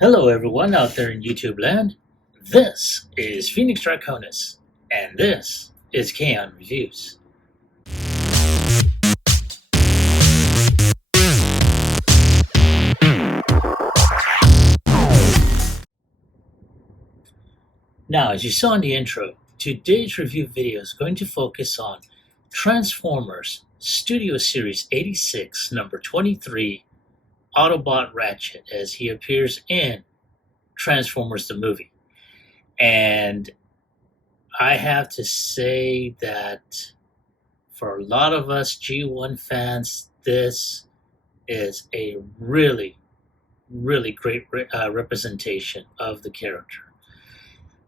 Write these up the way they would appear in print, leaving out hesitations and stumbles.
Hello, everyone out there in YouTube land. This is Phoenix Draconis, and this is Kaon Reviews. Now, as you saw in the intro, today's review video is going to focus on Transformers Studio Series 86, number 23, Autobot Ratchet, as he appears in Transformers the movie. And I have to say that for a lot of us G1 fans, this is a really, really great representation of the character.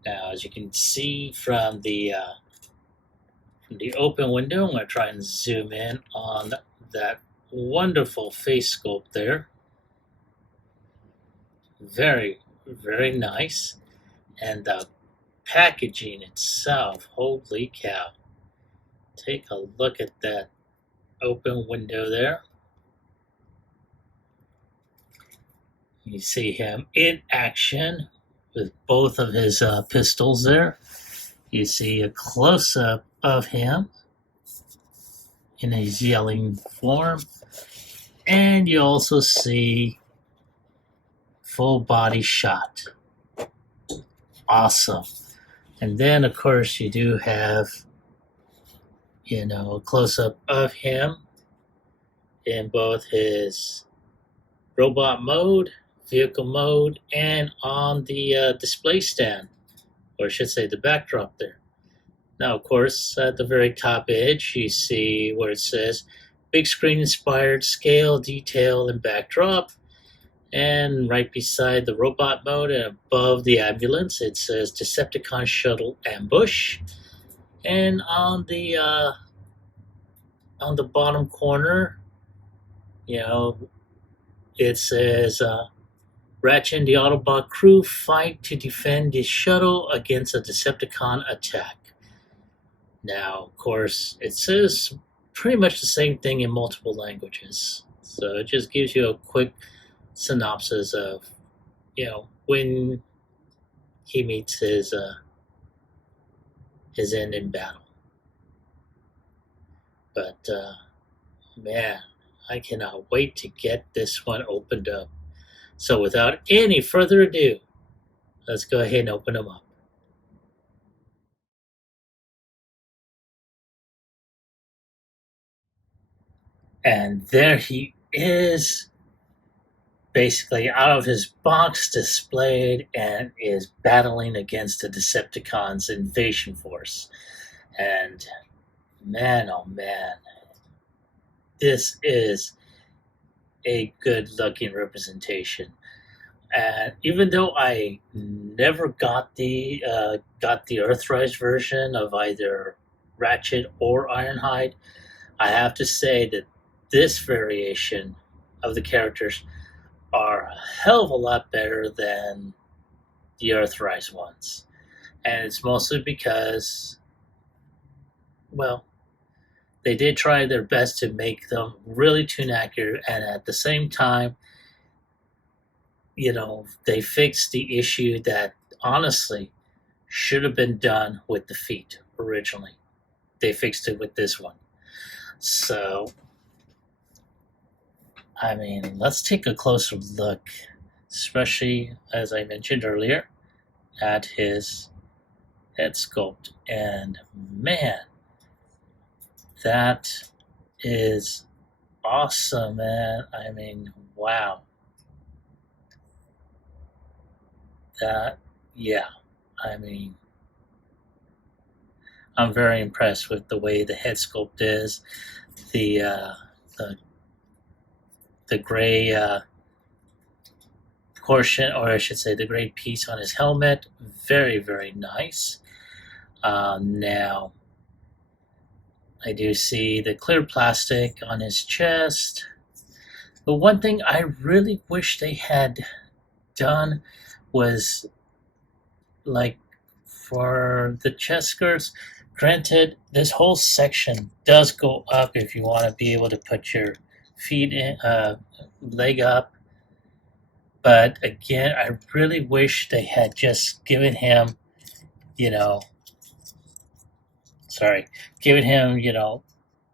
Now, as you can see from the open window, I'm going to try and zoom in on that wonderful face sculpt there. Very, very nice. And the packaging itself, holy cow. Take a look at that open window there. You see him in action with both of his pistols there. You see a close-up of him in his yelling form. And you also see full body shot. Awesome. And then, of course, you do have, a close-up of him in both his robot mode, vehicle mode, and on the display stand, or I should say the backdrop there. Now, of course, at the very top edge, you see where it says big screen inspired scale, detail, and backdrop. And right beside the robot mode and above the ambulance, it says Decepticon Shuttle Ambush. And on the bottom corner, it says Ratchet and the Autobot crew fight to defend the shuttle against a Decepticon attack. Now, of course, it says pretty much the same thing in multiple languages. So it just gives you a quick synopsis of, when he meets his end in battle. But, man, I cannot wait to get this one opened up. So without any further ado, let's go ahead and open them up. And there he is, basically out of his box displayed, and is battling against the Decepticons' invasion force. And man, oh man, this is a good looking representation. And even though I never got the Earthrise version of either Ratchet or Ironhide, I have to say that this variation of the characters are a hell of a lot better than the Earthrise ones. And it's mostly because, well, they did try their best to make them really tune accurate, and at the same time, they fixed the issue that honestly should have been done with the feet originally. They fixed it with this one. So, I mean, let's take a closer look, especially, as I mentioned earlier, at his head sculpt. And man, that is awesome, man. I mean, wow. I'm very impressed with the way the head sculpt is. The gray portion, or I should say the gray piece on his helmet, very, very nice. Now, I do see the clear plastic on his chest. But one thing I really wish they had done was, like, for the chest skirts, granted, this whole section does go up if you want to be able to put your feet in, leg up, But again, I really wish they had just given him, you know, given him,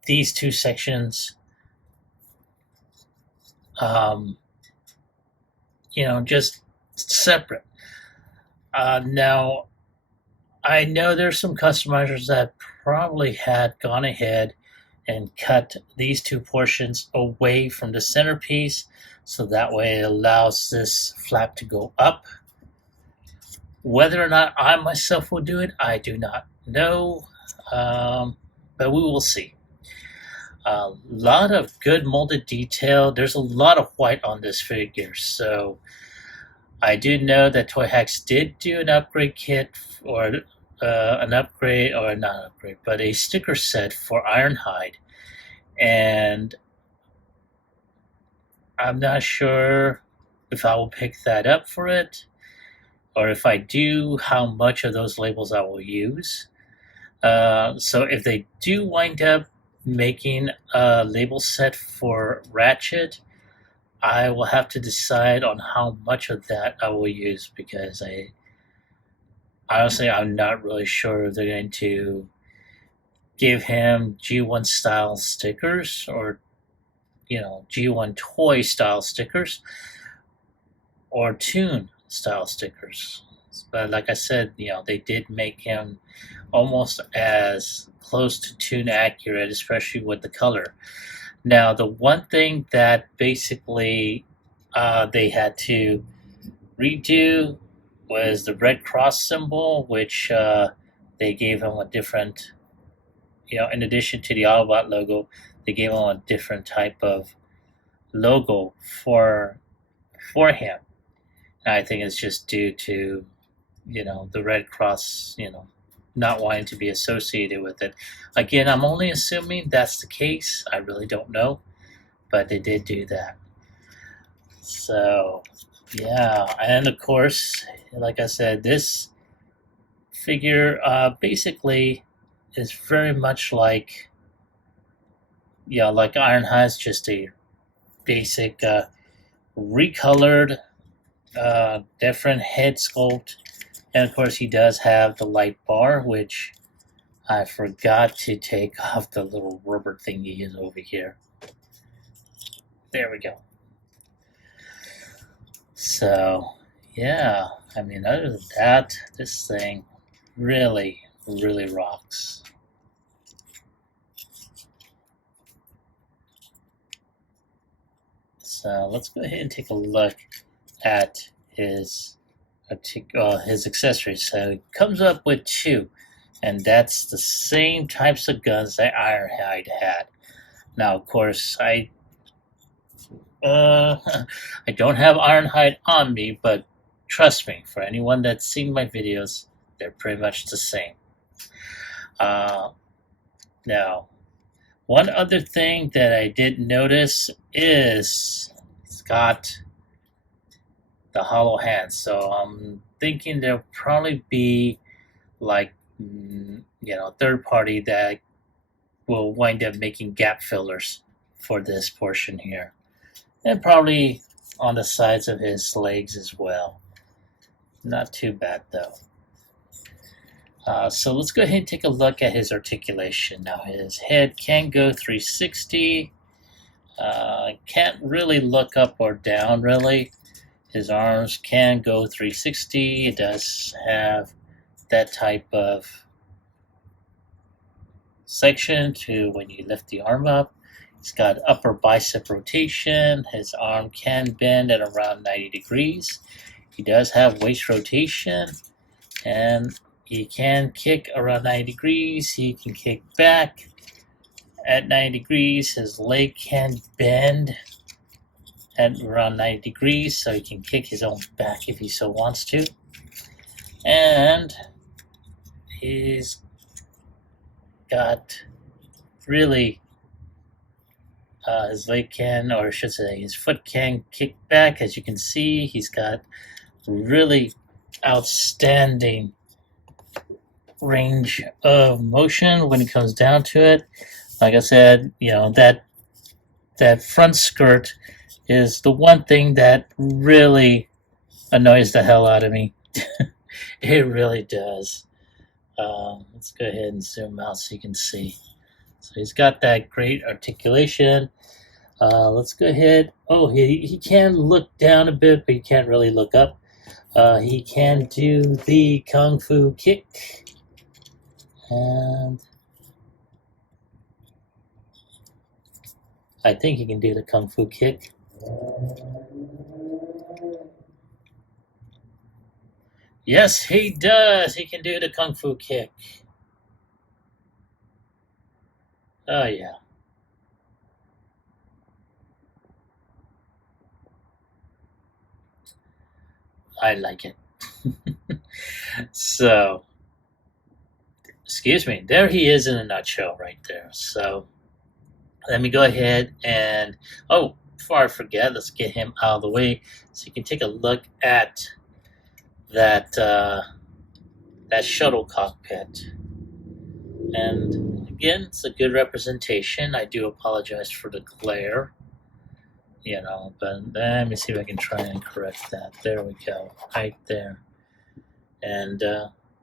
these two sections, um, just separate. Now, I know there's some customizers that probably had gone ahead and cut these two portions away from the centerpiece, so that way it allows this flap to go up. Whether or not I myself will do it, I do not know, but we will see. A lot of good molded detail. There's a lot of white on this figure, so I do know that Toy Hacks did do an upgrade kit, or an upgrade, or not an upgrade, but a sticker set for Ironhide. And I'm not sure if I will pick that up for it, or if I do, how much of those labels I will use. So if they do wind up making a label set for Ratchet, I will have to decide on how much of that I will use, because honestly, I'm not really sure if they're going to give him G1 style stickers, or G1 toy style stickers, or Toon style stickers. But like I said, they did make him almost as close to Toon accurate, especially with the color. Now, the one thing that basically they had to redo was the Red Cross symbol, which they gave him a different, in addition to the Autobot logo, they gave him a different type of logo for him. And I think it's just due to, the Red Cross, not wanting to be associated with it. Again, I'm only assuming that's the case. I really don't know, but they did do that. So, yeah, and of course, like I said, this figure basically is very much like, like Ironhide's, just a basic recolored, different head sculpt. And of course, he does have the light bar, which I forgot to take off the little rubber thingy is over here. There we go. So, yeah, I mean, other than that, this thing really, really rocks. So let's go ahead and take a look at his accessories. So it comes up with two, and that's the same types of guns that Ironhide had. Now, of course, I don't have Ironhide on me, but trust me, for anyone that's seen my videos, they're pretty much the same. Now, one other thing that I did notice is it's got the hollow hands. So I'm thinking there'll probably be like, third party that will wind up making gap fillers for this portion here. And probably on the sides of his legs as well. Not too bad though. So let's go ahead and take a look at his articulation. Now his head can go 360. Can't really look up or down really. His arms can go 360. It does have that type of section to when you lift the arm up. He's got upper bicep rotation. His arm can bend at around 90 degrees. He does have waist rotation, and he can kick around 90 degrees. He can kick back at 90 degrees. His leg can bend at around 90 degrees, so he can kick his own back if he so wants to. And he's got really, his leg can, or I should say his foot can kick back. As you can see, he's got really outstanding range of motion when it comes down to it. Like I said, that front skirt is the one thing that really annoys the hell out of me. It really does. Let's go ahead and zoom out so you can see. So he's got that great articulation. Let's go ahead. Oh, he can look down a bit, but he can't really look up. He can do the Kung Fu kick. And I think he can do the Kung Fu kick. Yes, he does. He can do the Kung Fu kick. Oh, yeah. I like it. So, excuse me. There he is in a nutshell right there. So, let me go ahead and, oh, before I forget, let's get him out of the way so you can take a look at that that shuttle cockpit. And again, it's a good representation. I do apologize for the glare, but let me see if I can try and correct that. There we go, right there. And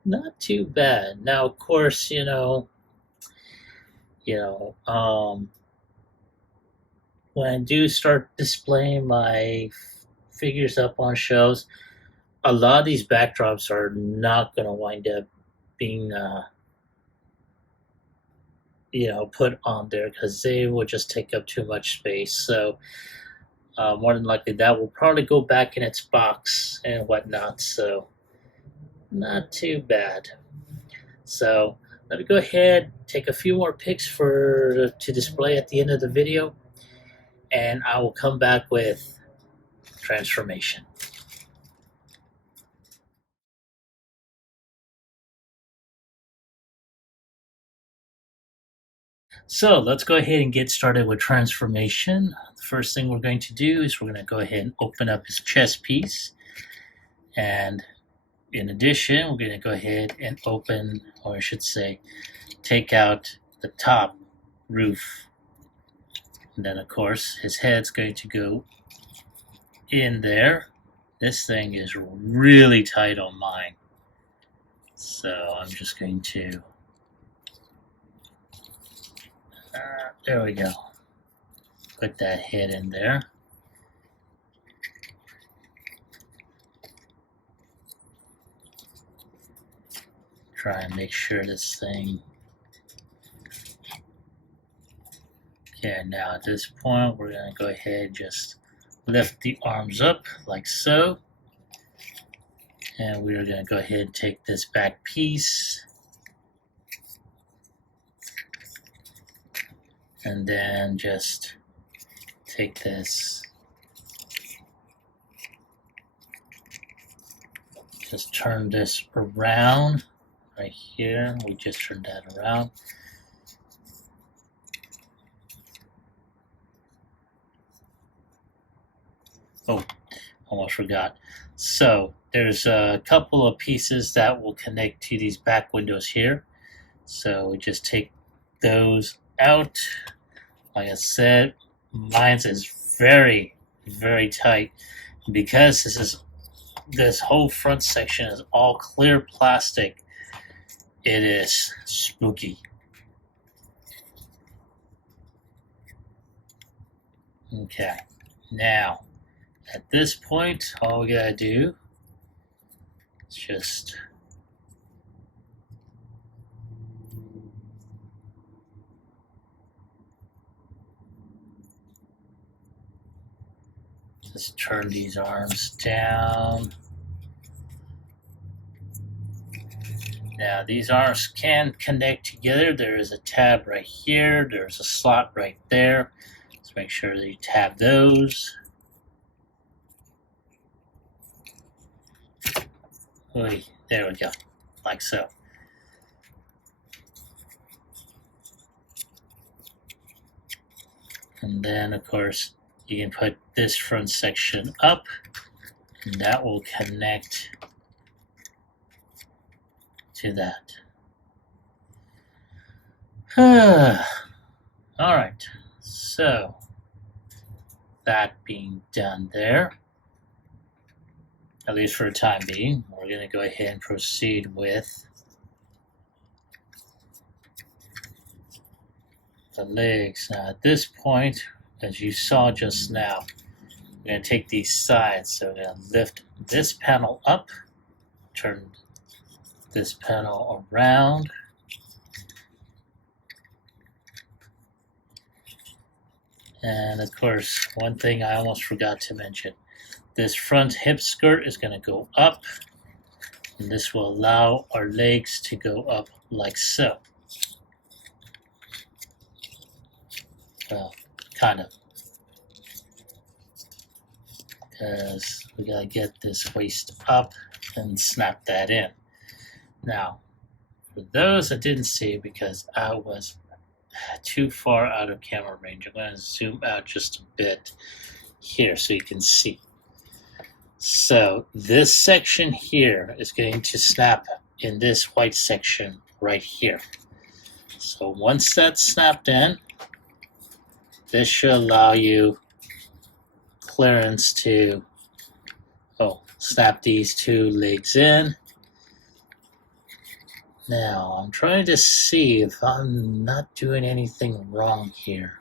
not too bad. Now, of course, when I do start displaying my figures up on shows, a lot of these backdrops are not going to wind up being put on there because they will just take up too much space. So more than likely that will probably go back in its box and whatnot. So not too bad. So let me go ahead, take a few more pics to display at the end of the video, and I will come back with transformation. So let's go ahead and get started with transformation. The first thing we're going to do is we're going to go ahead and open up his chest piece. And in addition, we're going to go ahead and open, or I should say, take out the top roof. And then, of course, his head's going to go in there. This thing is really tight on mine. So I'm just going to, there we go. Put that head in there. Try and make sure this thing. Okay, now at this point, we're going to go ahead and just lift the arms up like so. And we're going to go ahead and take this back piece. And then just take this, just turn this around right here. We just turned that around. Oh, almost forgot. So there's a couple of pieces that will connect to these back windows here. So we just take those out. Like I said, mine is very, very tight. Because this whole front section is all clear plastic, it is spooky. Okay, now at this point, all we gotta do is just turn these arms down. Now these arms can connect together. There is a tab right here. There's a slot right there. Let's make sure that you tab those. Oy, there we go, like so. And then, of course, you can put this front section up, and that will connect to that. All right, so that being done there, at least for the time being, we're going to go ahead and proceed with the legs. Now at this point, as you saw just now, we're going to take these sides. So we're going to lift this panel up, turn this panel around, and of course, one thing I almost forgot to mention, this front hip skirt is going to go up, and this will allow our legs to go up like so. Well, kind of. Because we got to get this waist up and snap that in. Now, for those that didn't see, because I was too far out of camera range, I'm going to zoom out just a bit here so you can see. So this section here is going to snap in this white section right here. So once that's snapped in, this should allow you clearance to snap these two legs in. Now I'm trying to see if I'm not doing anything wrong here.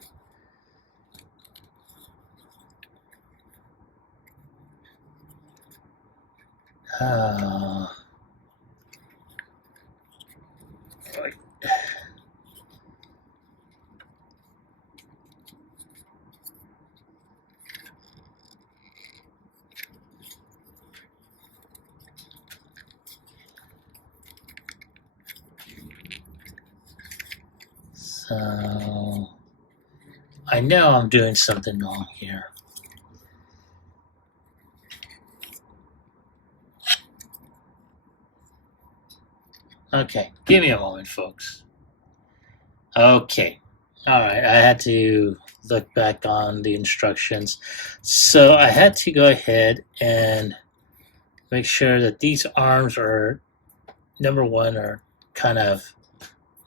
Right. So I know I'm doing something wrong here. Okay, give me a moment, folks. Okay, all right, I had to look back on the instructions. So I had to go ahead and make sure that these arms are, number one, are kind of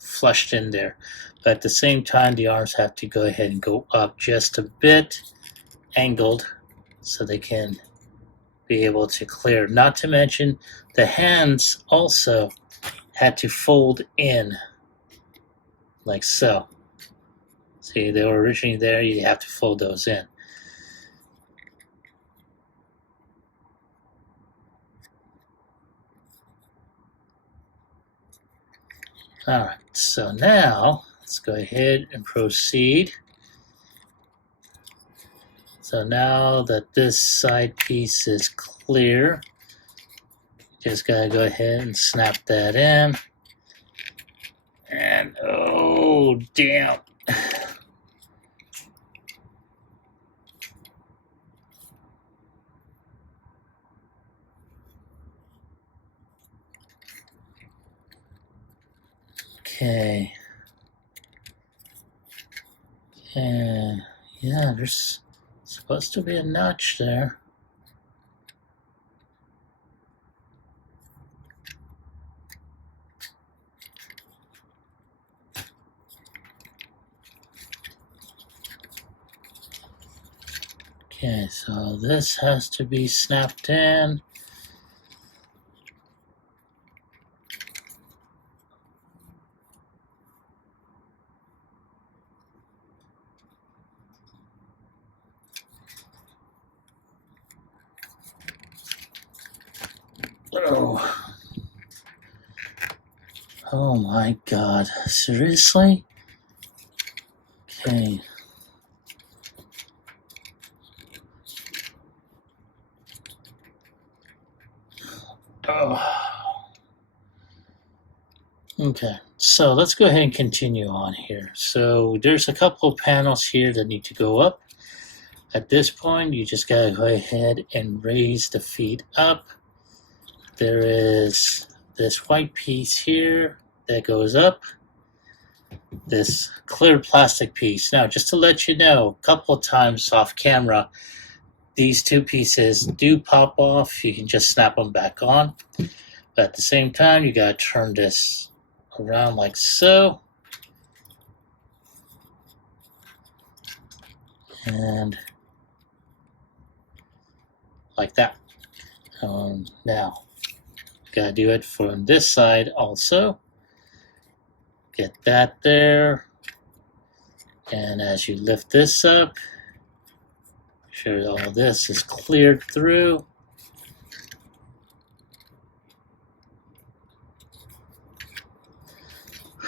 flushed in there. But at the same time, the arms have to go ahead and go up just a bit, angled, so they can be able to clear. Not to mention, the hands also had to fold in like so. See, they were originally there, you have to fold those in. Alright, so now let's go ahead and proceed. So now that this side piece is clear, just gotta go ahead and snap that in. And oh, damn. Okay. Okay. Yeah, there's supposed to be a notch there. Okay, so this has to be snapped in. Oh my god, seriously? Okay. Okay, so let's go ahead and continue on here. So there's a couple of panels here that need to go up. At this point, you just gotta go ahead and raise the feet up. There is this white piece here that goes up. This clear plastic piece. Now, just to let you know, a couple of times off camera, these two pieces do pop off. You can just snap them back on. But at the same time, you gotta turn this around like so. And like that. Now, gotta do it from this side also. Get that there. And as you lift this up, make sure all this is cleared through.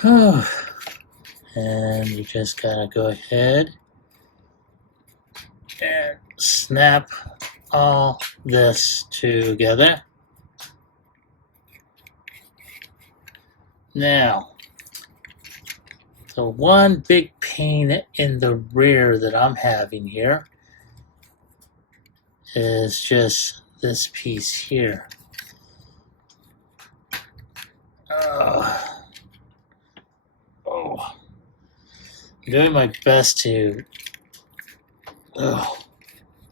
And you just gotta go ahead and snap all this together. Now, the one big pain in the rear that I'm having here is just this piece here. I'm doing my best to. Oh,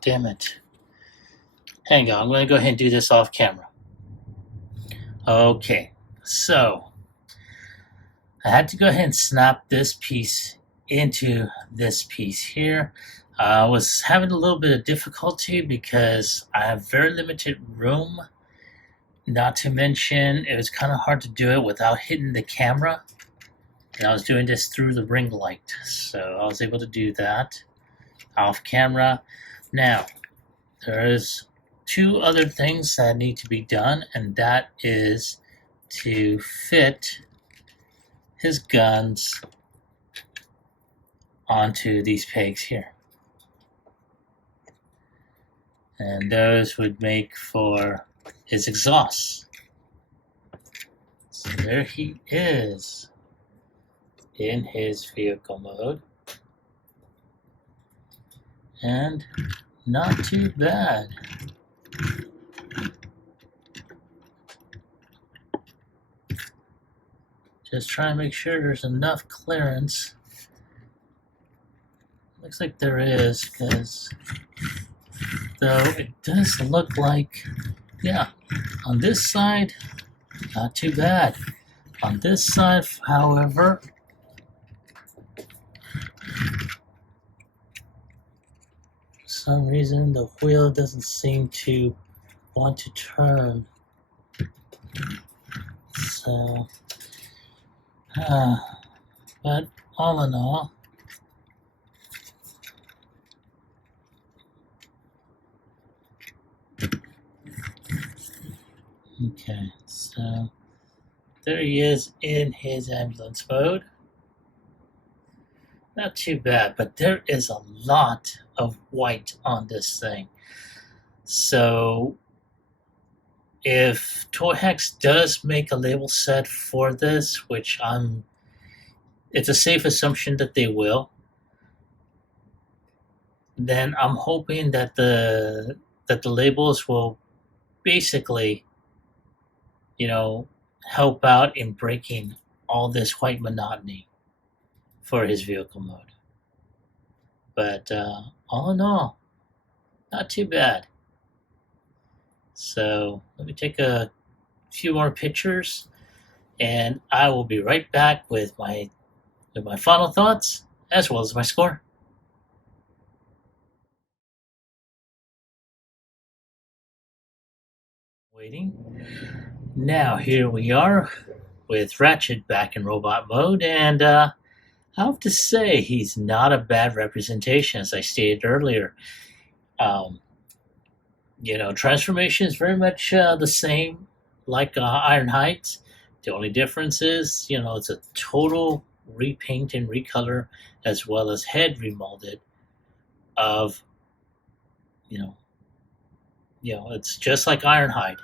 damn it. Hang on, I'm going to go ahead and do this off camera. Okay, so I had to go ahead and snap this piece into this piece here. I was having a little bit of difficulty because I have very limited room. Not to mention, it was kind of hard to do it without hitting the camera. And I was doing this through the ring light, so I was able to do that off camera. Now, there's two other things that need to be done, and that is to fit his guns onto these pegs here. And those would make for his exhaust. So there he is in his vehicle mode. And not too bad. Just trying to make sure there's enough clearance. Looks like there is, because though it does look like, yeah, on this side, not too bad. On this side, however, for some reason the wheel doesn't seem to want to turn. So, but all in all, okay, so there he is in his ambulance mode. Not too bad, but there is a lot of white on this thing. So if Toy Hacks does make a label set for this, which it's a safe assumption that they will, then I'm hoping that the labels will basically, help out in breaking all this white monotony for his vehicle mode. But all in all, not too bad. So let me take a few more pictures, and I will be right back with my final thoughts as well as my score. Waiting. Now here we are with Ratchet back in robot mode, and I have to say he's not a bad representation, as I stated earlier. Transformation is very much the same like Ironhide. The only difference is, it's a total repaint and recolor, as well as head remolded of, it's just like Ironhide,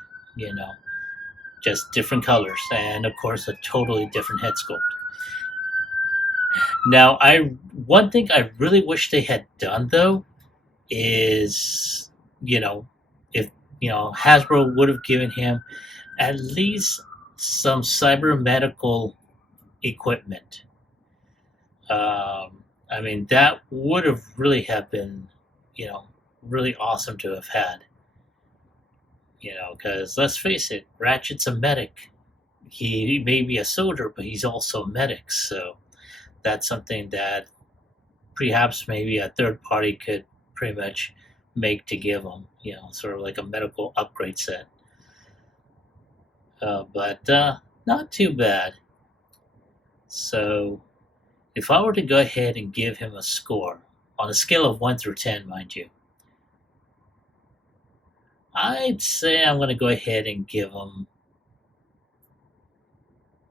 just different colors, and of course a totally different head sculpt. Now, one thing I really wish they had done though is, if Hasbro would have given him at least some cyber-medical equipment. That would have really have been, really awesome to have had. Because let's face it, Ratchet's a medic. He may be a soldier, but he's also a medic. So that's something that perhaps maybe a third party could pretty much make to give him, sort of like a medical upgrade set. But not too bad. So if I were to go ahead and give him a score on a scale of 1 through 10, mind you, I'd say I'm going to go ahead and give him.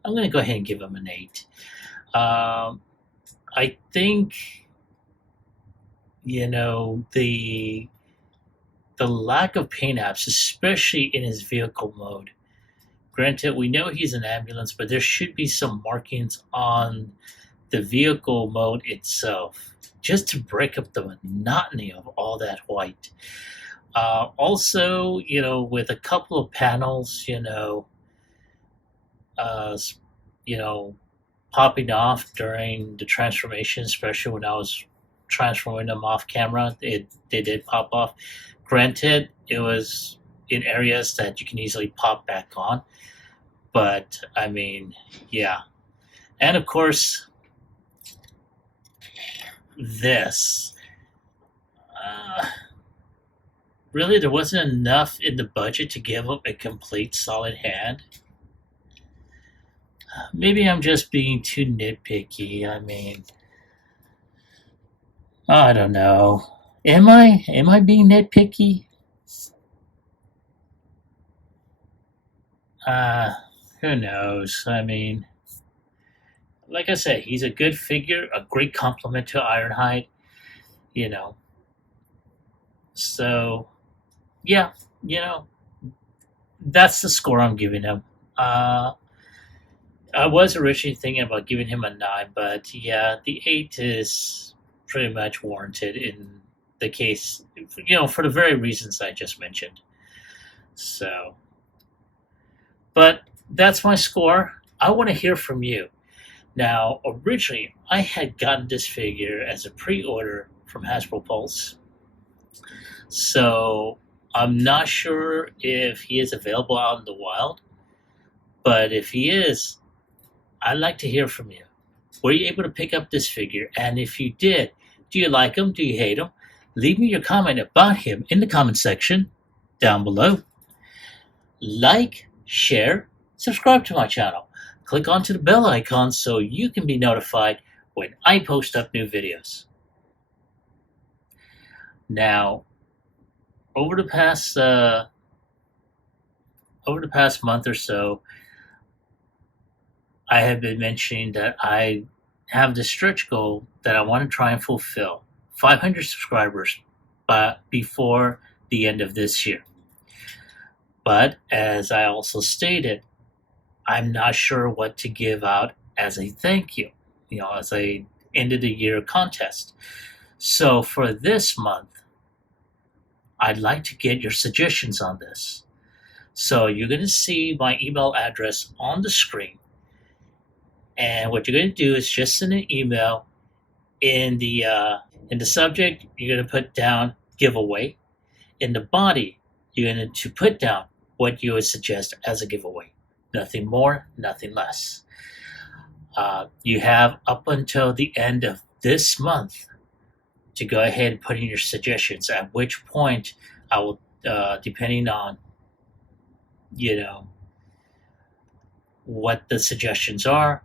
I'm going to go ahead and give him an 8. I think the lack of paint apps, especially in his vehicle mode. Granted, we know he's an ambulance, but there should be some markings on the vehicle mode itself, just to break up the monotony of all that white. Also, with a couple of panels, uh, popping off during the transformation, especially when I was transforming them off camera, they did pop off. Granted, it was in areas that you can easily pop back on, but I mean, yeah. And of course, this. Really, there wasn't enough in the budget to give up a complete solid hand. Maybe I'm just being too nitpicky. I mean, I don't know. Am I? Am I being nitpicky? Uh, who knows? I mean, like I said, he's a good figure, a great compliment to Ironhide, you know. So, yeah, you know, that's the score I'm giving him. Uh, I was originally thinking about giving him a 9, but yeah, the 8 is pretty much warranted in the case, for the very reasons I just mentioned. So, but that's my score. I want to hear from you. Now, originally, I had gotten this figure as a pre order from Hasbro Pulse. So, I'm not sure if he is available out in the wild, but if he is, I'd like to hear from you. Were you able to pick up this figure? And if you did, do you like him? Do you hate him? Leave me your comment about him in the comment section down below. Like, share, subscribe to my channel. Click onto the bell icon so you can be notified when I post up new videos. Now, over the past month or so, I have been mentioning that I have this stretch goal that I want to try and fulfill 500 subscribers before the end of this year. But as I also stated, I'm not sure what to give out as a thank you, as a end of the year contest. So for this month, I'd like to get your suggestions on this. So you're going to see my email address on the screen. And what you're going to do is just send an email. In the subject, you're going to put down giveaway. In the body, you're going to put down what you would suggest as a giveaway. Nothing more, nothing less. You have up until the end of this month to go ahead and put in your suggestions, at which point I will, depending on, what the suggestions are,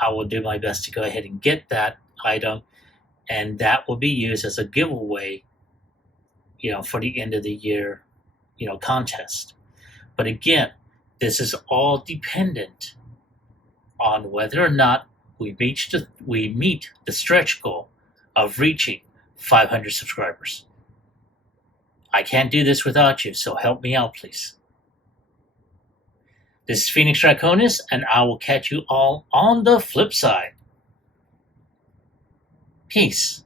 I will do my best to go ahead and get that item, and that will be used as a giveaway, for the end of the year, contest. But again, this is all dependent on whether or not we meet the stretch goal of reaching 500 subscribers. I can't do this without you, so help me out, please. This is Phoenix Draconis, and I will catch you all on the flip side. Peace.